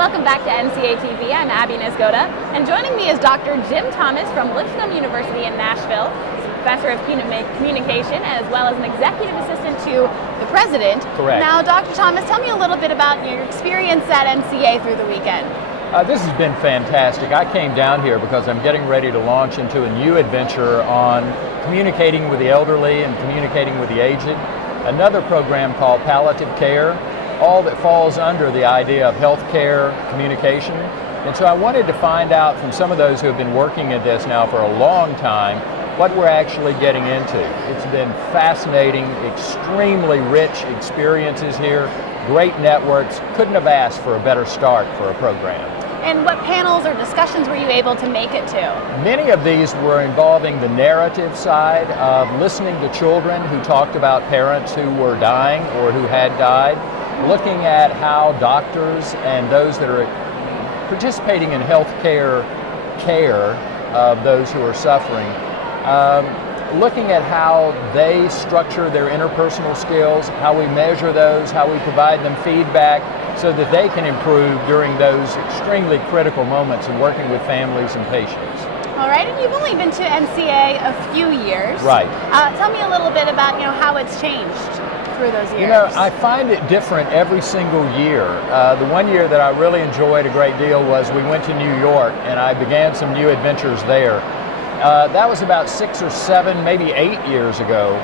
Welcome back to NCA TV. I'm Abbey Niezgoda, and joining me is Dr. Jim Thomas from Lipscomb University in Nashville. He's a professor of communication as well as an executive assistant to the president. Correct. Now, Dr. Thomas, tell me a little bit about your experience at NCA through the weekend. This has been fantastic. I came down here because I'm getting ready to launch into a new adventure on communicating with the elderly and communicating with the aged. Another program called palliative care, all that falls under the idea of healthcare communication. And so I wanted to find out from some of those who have been working at this now for a long time what we're actually getting into. It's been fascinating, extremely rich experiences here, great networks. Couldn't have asked for a better start for a program. And what panels or discussions were you able to make it to? Many of these were involving the narrative side of listening to children who talked about parents who were dying or who had died, looking at how doctors and those that are participating in healthcare care of those who are suffering, looking at how they structure their interpersonal skills, how we measure those, how we provide them feedback so that they can improve during those extremely critical moments in working with families and patients. All right, and you've only been to NCA a few years. Right. Tell me a little bit about how it's changed through those years. I find it different every single year. The one year that I really enjoyed a great deal was we went to New York and I began some new adventures there. That was about 6 or 7, maybe 8 years ago.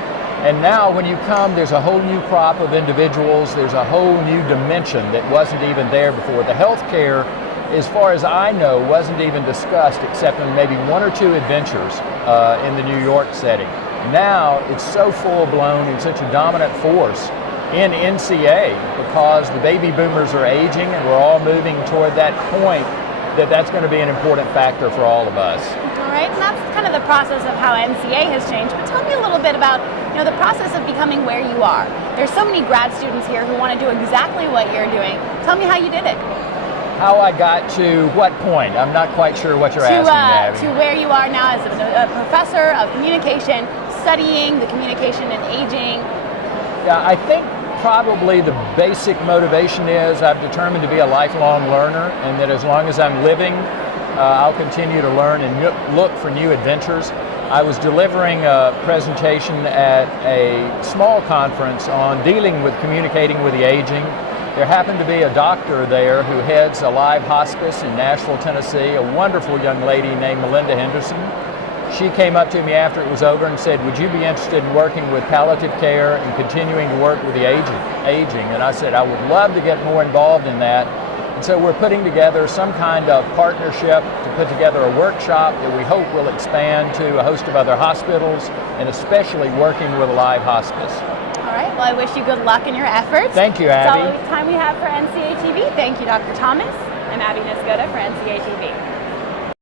And now when you come, there's a whole new crop of individuals. There's a whole new dimension that wasn't even there before. The healthcare, as far as I know, wasn't even discussed except in maybe 1 or 2 adventures in the New York setting. Now it's so full-blown and such a dominant force in NCA because the baby boomers are aging and we're all moving toward that point that's going to be an important factor for all of us. All right, and that's kind of the process of how NCA has changed. But tell me a little bit about the process of becoming where you are. There's so many grad students here who want to do exactly what you're doing. Tell me how you did it. How I got to what point? I'm not quite sure what you're asking, Abby. To where you are now as a professor of communication, studying the communication and aging. Yeah, I think probably the basic motivation is I've determined to be a lifelong learner, and that as long as I'm living, I'll continue to learn and look for new adventures. I was delivering a presentation at a small conference on dealing with communicating with the aging. There happened to be a doctor there who heads a live hospice in Nashville, Tennessee, a wonderful young lady named Melinda Henderson. She came up to me after it was over and said, would you be interested in working with palliative care and continuing to work with the aging? And I said, I would love to get more involved in that. And so we're putting together some kind of partnership to put together a workshop that we hope will expand to a host of other hospitals, and especially working with a live hospice. All right, well, I wish you good luck in your efforts. Thank you, Abby. That's all the time we have for NCA TV. Thank you, Dr. Thomas. I'm Abbey Niezgoda for NCA TV.